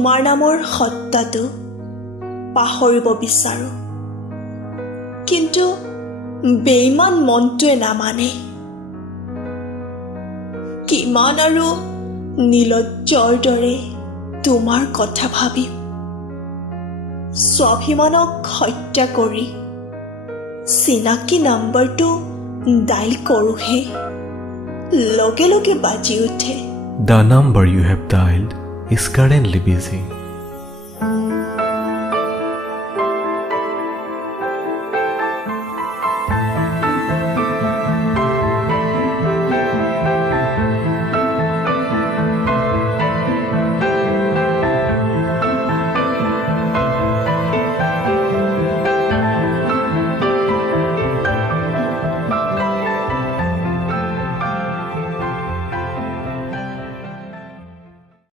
তোমাৰ নামৰ সত্তাটো পাহৰিব বিচাৰোঁ, কিন্তু বেইমান মনটোৱে নামানে। কিমান আৰু নিলজ্জৰ দৰে তোমাৰ কথা ভাবিম। স্বাভিমানক হত্যা কৰি চিনাকি নম্বৰটো ডাইল কৰোঁহে, লগে লগে বাজি উঠে। The number you have dialed is currently busy.